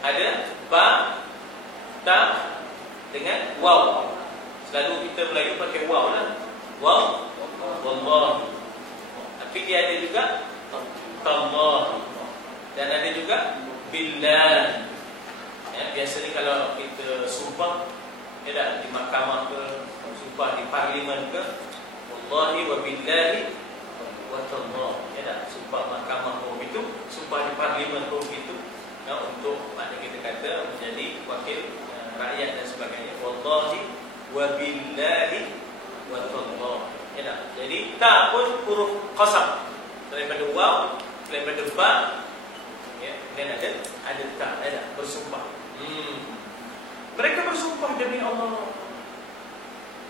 Ada ba, ta dengan waw. Selalu kita Melayu pakai waw lah. Waw, wallah. Tapi dia ada juga tallah. Dan ada juga billah. Ya, biasanya kalau kita sumpah ya dah, di mahkamah ke, sumpah di parlimen ke, wallahi wa billahi wa tallah. Ya dah, sumpah mahkamah pun itu, sumpah di parlimen pun itu. Ya, untuk makna kita kata menjadi wakil rakyat dan sebagainya. Wallahi wa billahi wa tallah. Ya dah. Jadi ta pun huruf qasam. Daripada waw, daripada ba, ya, dan ada ta, ada bersumpah. Mereka bersumpah demi Allah.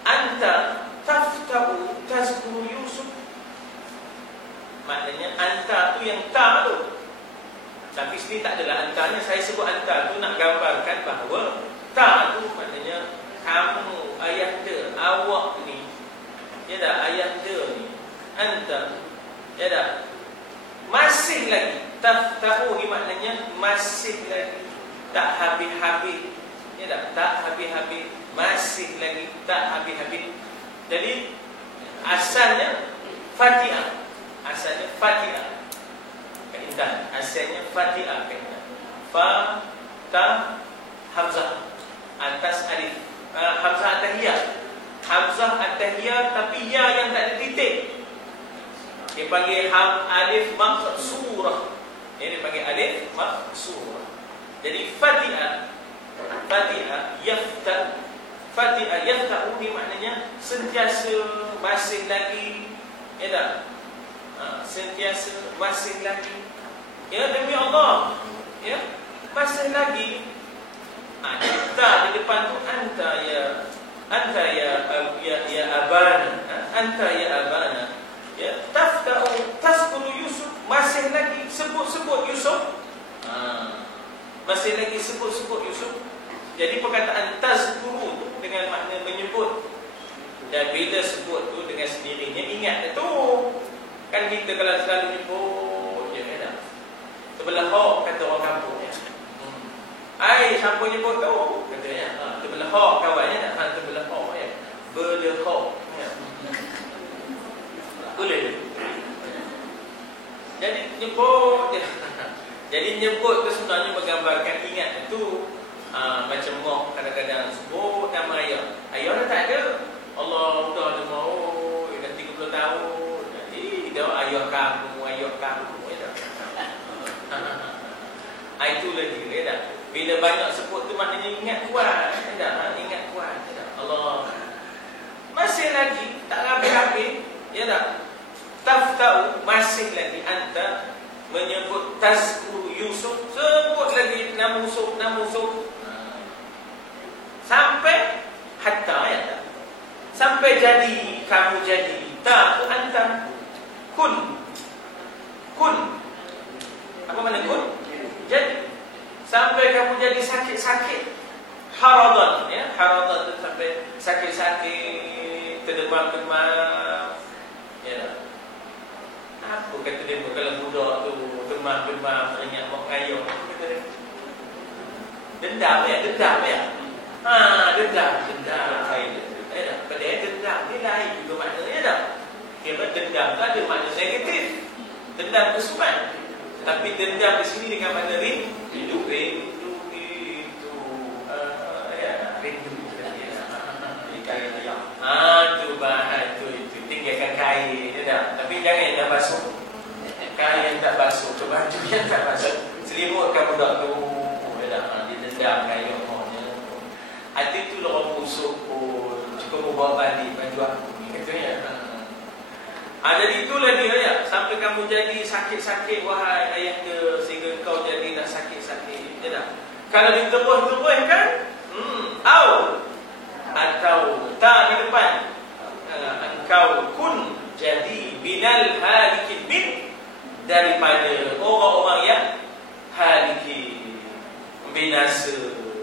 Anta tafta'u tazkuru Yusuf. Maknanya anta tu yang ta tu. Tapi sini tak adalah antanya. Saya sebut anta tu nak gambarkan bahawa ta tu maknanya kamu, ayahda, awak ni. Ya dah, ayahda ni. Anta. Ya dah. Masih lagi. Tafta'u ni maknanya masih lagi. Tak habis-habis. Ya tak? Tak habis-habis. Masih lagi tak habis-habis. Jadi asalnya Fatihah. Asalnya Fatihah. Kaitan. Asalnya Fatihah. Kaitan. Fa, ta, hamzah. Atas alif. Hamzah atahiyah. Hamzah atahiyah tapi ya yang tak ada titik. Dia panggil alif maqsurah. Dia panggil alif maqsurah. Jadi Fatihah, Fatihah yafta, Fatihah yafta'u ni maknanya sentiasa, masih lagi, ya tak? Sentiasa, masih lagi. Ya, demi Allah, ya, masih lagi. Ta di depan tu anta ya abana, anta ya abana. Ya, tafta'u tazkuru Yusuf, masih lagi sebut-sebut Yusuf. Masih lagi sebut-sebut Yusuf. Jadi perkataan tazkuru tu dengan makna menyebut. Dan bila sebut tu dengan sendirinya ingat tu. Kan kita kalau selalu nyebut je kan. Terbelah hok kata orang kampung ya. Ai siapa nyebut tu? Katanya. Terbelah hok kawannya nak terbelah hok ya. Belah hok ya. Boleh. Jadi nyebut je. Jadi nyebut tu sebenarnya menggambarkan ingat itu. Macam Moh kadang-kadang sebut nama ayah. Ayah dah tak ada. Allah dah ada mahu dah 30 tahun. Jadi dah ayah kamu. Itulah dia dah. Bila banyak sebut tu maknanya ingat kuat. Ingat kuat. Allah. Masih lagi tak habis-habis. Ya tak? Tafta'u masih lagi anta menyebut tazkuru Yusuf, sebut lagi nama Yusuf. Sampai hatta ya tak? Sampai jadi, kamu jadi. Tak, anta kun. Apa makna kun? Jadi. Sampai kamu jadi sakit-sakit. Haradan ya, haradan tu sampai sakit-sakit, terdemam-demam. Ya. Apa kata dia kalau budak tu demam-demam teringat mak ayah. Dendam ya. Dendam. Dendam. Padahal dendam ni lain. kira dendam tu ada makna negatif. Dendam kesumat. Tapi dendam di sini dengan makna rindu itu. Rindu. Tu bahan tu itu tinggalkan kain je dah. Tapi jangan yang tak basuh. Kain yang tak basuh, tu baju yang tak basuh. Selimutkan budak tu. Dia dendam kain omongnya. Hati tu orang busuk pun cukup membawa balik baju aku ni katanya. Jadi itulah dia ya. Sampai kamu jadi sakit-sakit wahai ayah ke, sehingga kau jadi nak sakit-sakit. Ya tak? Kalau ditebuh-tebuhkan, atau tak di depan, engkau kun jadi binal halikin bin, daripada orang-orang yang halikin, binasa.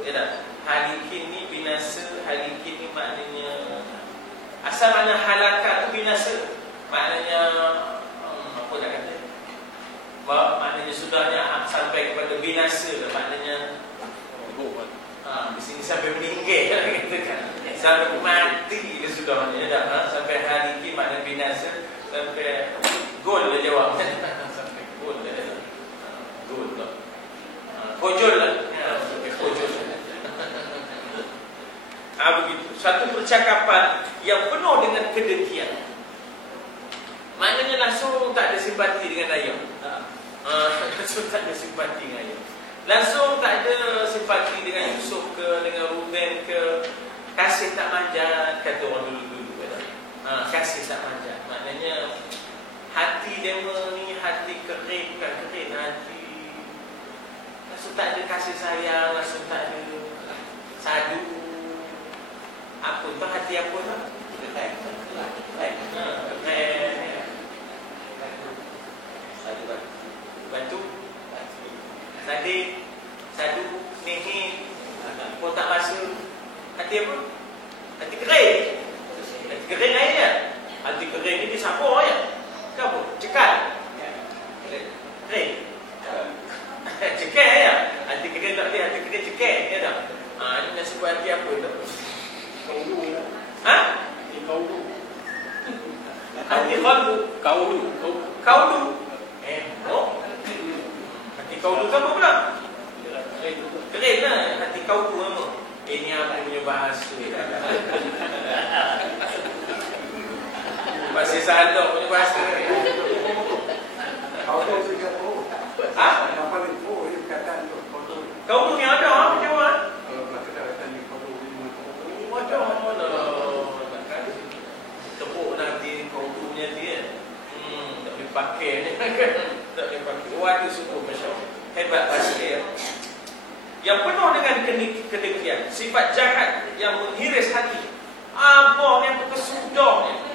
Ya tak? Halikin ni binasa, halikin ni maknanya asal makna halakah tu binasa. Maknanya apa nak kata? Maknanya sudahnya sampai kepada binasa, maknanya di sini sampai meninggal katakan. Sampai mati dia sudahnya dah. Sampai hari ini makna binasa, sampai gol dia jawab. Sampai gol dia. Gol lah. Kojol lah. Sampai kojol. Begitu. Satu percakapan yang penuh dengan kedengkian. Maknanya langsung tak ada simpati dengan ayah. Langsung tak ada simpati dengan ayah. Langsung tak ada simpati dengan Yusuf ke, dengan Ruben ke. Kasih tak manjat, kata orang dulu-dulu. Kasih tak manjat. Maknanya hati dia ni hati kering, bukan kering hati. Langsung tak ada kasih sayang, langsung tak ada sadu. Apa tu hati apa tu? Batu sadu nehi pun tak basuh. Hati apa? Hati kering. Hati kering lain ya. Hati kering ni disapu ya. Apa? Cekal. Kering. Cekal ya. Hati kering tak boleh, hati kering cekal ya tak? Ini nak sebut hati apa tu? Hati kaudu. Hati kaudu. Kaudu. Hati kaudu tu apa pula? Keren lah. Hati kaudu apa? Ini apa punya bahasa? Bahasa Sahadah punya bahasa. Kaudu juga tu. Apa paling tu dia berkata tu. Kaudu ni ada apa jawab? Tepuk nanti kaudu punya dia. Tak boleh pakai ni. Tak boleh pakai. Waduh syukur Masya Allah. Hebat bahasa dia. Yang penuh dengan kedengkian, sifat jahat yang menghiris hati. Abah yang kesudah ni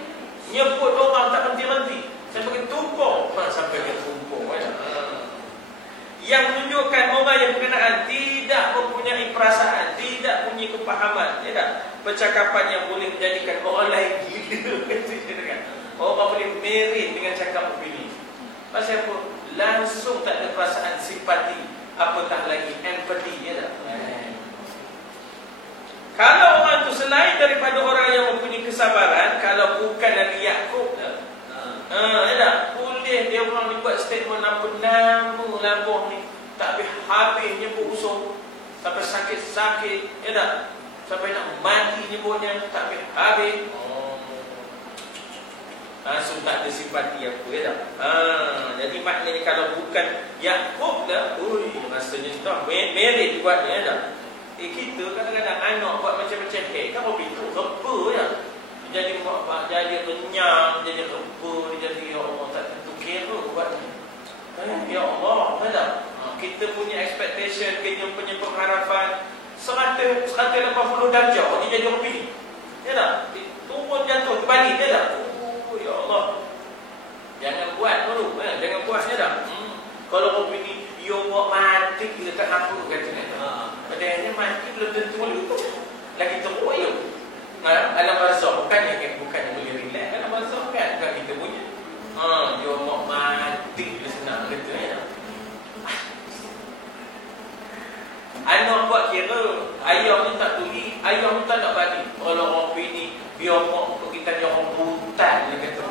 nyebut orang tak henti-henti sampai ke tumpuk, sampai ke tumpuk. Yang menunjukkan orang yang berkenaan tidak mempunyai perasaan, tidak punya kepahaman, ya tak? Percakapan yang boleh menjadikan orang lain gila. Orang boleh merit dengan cakap opini. Pasal apa? Langsung tak ada perasaan simpati, apatah lagi empathy, ya tak? Kalau orang itu selain daripada orang yang mempunyai kesabaran, kalau bukan Nabi Yaqub, ya tak? Boleh dia orang ni buat statement nambung ni tak habis nyebut usul sampai sakit-sakit, ya tak? Sampai nak mati nyebutnya tak habis. Langsung tak ada simpati apa, ya tak? Jadi maknanya kalau bukan Yaqub dah, rasanya sudah merit buatnya, ya tak? Kita kadang-kadang anak buat macam-macam kan begitu, reba ya. Jadi renyang, jadi reba, jadi ya Allah tak tentu kira buatnya. Ya Allah, ya tak? Kita punya expectation, kita punya pengharapan 180 darjah dia jadi orang pilih. Ya tak? Turun jatuh balik, ya tak? Ya Allah, jangan buat dulu, jangan buat, ya tak? Kalau orang pilih, ya Allah mati kita tak apa katanya. Padahal mati belum tentu dulu. Lagi teruk ya. Alam barzakh bukannya boleh relax. Alam barzakh kan bukan kita punya. Ya Allah mati bila senang katanya. Anak buat kira ayah ni tak tuli, ayah ni tak nak balik. Kalau orang pilih, biar mak untuk kita ni orang buta dia kata.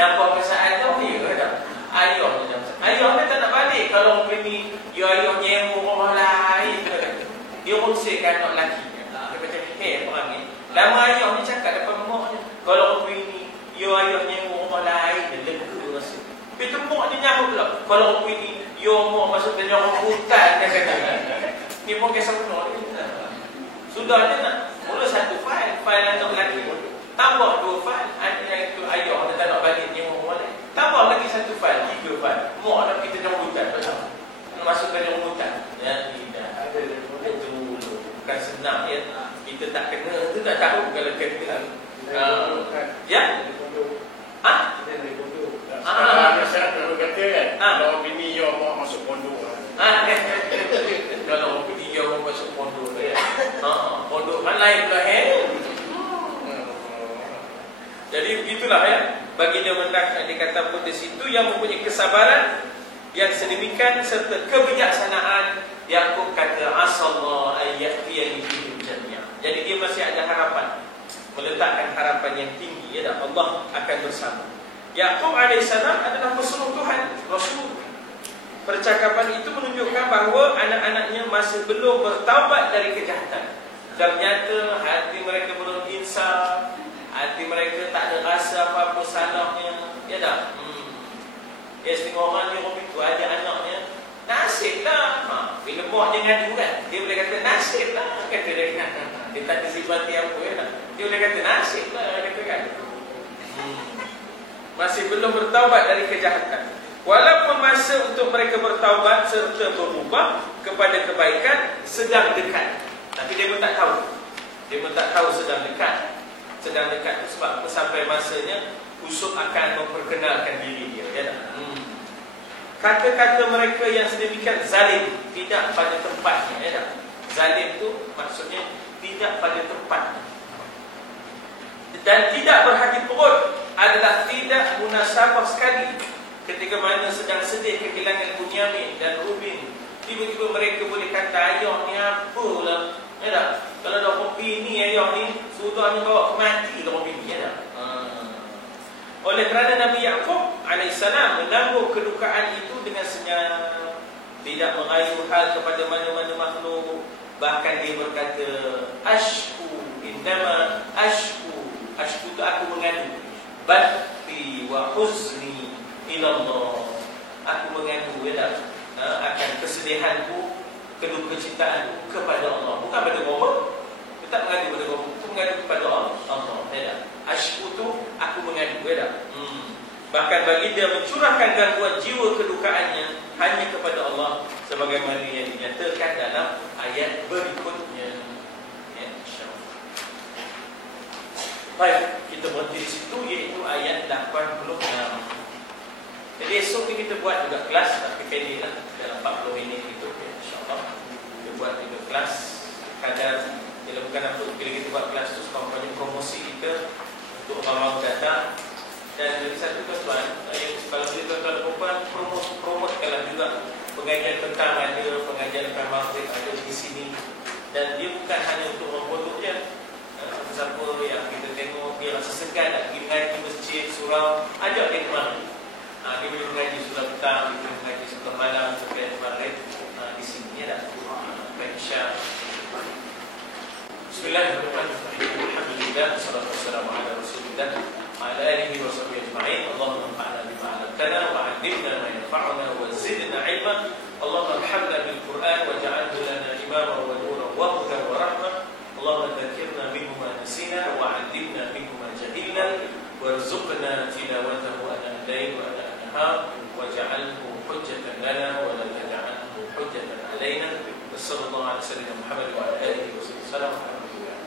nampak perasaan tu dia dah. Ayah dia tak nak balik kalau pergi you ayah nyewa rumah lain. Dia rusakkan anak lelaki. Dia macam orang ni. Lama ayah ni cakap depan mak dia, kalau pergi you ayah nyewa rumah lain, dia lega rasa. Tapi mak dia nyamuk pula, kalau pergi you mak masuk dalam hutan, dia kata. Ni pun kisah penuh dia. Sudah dia nak mula satu file anak lelaki. Tambah 2 file, itu ayah dia tak nak balik nyewa rumah lain. Tambah lagi satu file, 3 file. Mak nak kita dalam hutan, betul? Masuk ke dalam hutan. Ya, tidak. Itu bukan senang ya. Kita tak kena, tu tak tahu kalau kena. Ya? Masyarakat kalau kata kan, kalau bini you mau masuk pondok. Kalau bini you mau masuk pondok ya. Pondok kan lain pula Jadi begitulah ya. Baginda mendak dikata pun di situ yang mempunyai kesabaran yang sedemikian serta kebijaksanaan. Yakub kata asallahu ayyatiyani bihim jami'an. Jadi dia masih ada harapan, meletakkan harapan yang tinggi ya, dan Allah akan bersama. Yakub alaihissalam adalah pesuruh Tuhan, Rasul. Percakapan itu menunjukkan bahawa anak-anaknya masih belum bertaubat dari kejahatan. Ternyata hati mereka belum insaf, hati mereka tak ada rasa apa-apa salahnya. Ya tak? Ya, setengah orang ni itu ada anaknya, nasib lah. Bila mak dia ngadu kan, dia boleh kata nasib lah. Kata dia kan, dia tak ada simpati apa ya tak? Dia boleh kata nasib lah. Kata kan, masih belum bertaubat dari kejahatan. Walaupun masa untuk mereka bertaubat serta berubah kepada kebaikan sedang dekat, tapi dia pun tak tahu. Dia pun tak tahu sedang dekat. Sedang dekat itu sebab sampai masanya Yusuf akan memperkenalkan diri dia. Ya tak? Kata-kata mereka yang sedemikian zalim tidak pada tempatnya. Ya tak? Zalim itu maksudnya tidak pada tempatnya. Dan tidak berhati perut adalah tidak munasabah sekali. Ketika mana sedang sedih kehilangan Bunyamin dan Rubin, tiba-tiba mereka boleh kata ayah ni apalah. Ya tak? Kalau dah kopi ni ayah ni sudahnya bawa kemati dah kopi ni. Ya tak? Oleh kerana Nabi Yakub alaihissalam menanggung kedukaan itu dengan senyap, tidak merayu hal kepada mana-mana makhluk. Bahkan dia berkata ashku indama ashku. Ashku itu aku mengadu bathi wa huzni ilallah. Aku mengadu ya, akan kesedihanku, keduka cintaanku kepada Allah, bukan pada Allah. Tak mengadu kepada Allah, itu mengadu kepada Allah. Ya, ashku itu aku mengadu ya. Bahkan bagi dia mencurahkan gangguan jiwa kedukaannya hanya kepada Allah, sebagaimana yang dinyatakan dalam ayat berikutnya. Ya, insya-Allah. Baik, kita berhenti di situ, iaitu ayat 86. Jadi esok ni kita buat juga kelas, tapi pendek lah, dalam 40 minit itu, ya, insya-Allah. Kita buat juga kelas kadar, bila bukan apa, bila kita buat kelas tu sepanjang promosi kita untuk orang-orang datang. Dan lagi satu tuan-tuan, kalau kita tuan-tuan promotekanlah juga pengajian petang ada, pengajian petang maghrib ada di sini. Dan dia bukan hanya untuk orang pondok je. Siapa yang kita tengok dia rasa segan nak pergi mengaji masjid, surau, ajak dia kemari. Dia boleh mengaji surau petang, dia boleh mengaji surau malam, sampai maghrib di sini. Ya tak? Baik, insya-Allah. Bismillahirrahmanirrahim. Alhamdulillah, wassalatu wassalamu ala Rasulillah wa ala alihi wa sahbihi ajma'in. Allahumma anfa'na bima 'allamtana wa 'allimna ma yanfa'una wa zidna 'ilma. Allahumma arhamna bil Qur'an waj'alhu lana imama wa nuran wa hudan wa rahmah. Allahumma dhakkirna minhu ma nasina wa 'allimna minhu ma jahilna warzuqna tilawatahu ana al-layl wa ana an-nahar waj'alhu hujjatan lana wa la taj'alhu hujjatan 'alaina. Sallallahu alaihi wasallam Muhammad wa ala alihi wasallam. Alhamdulillah.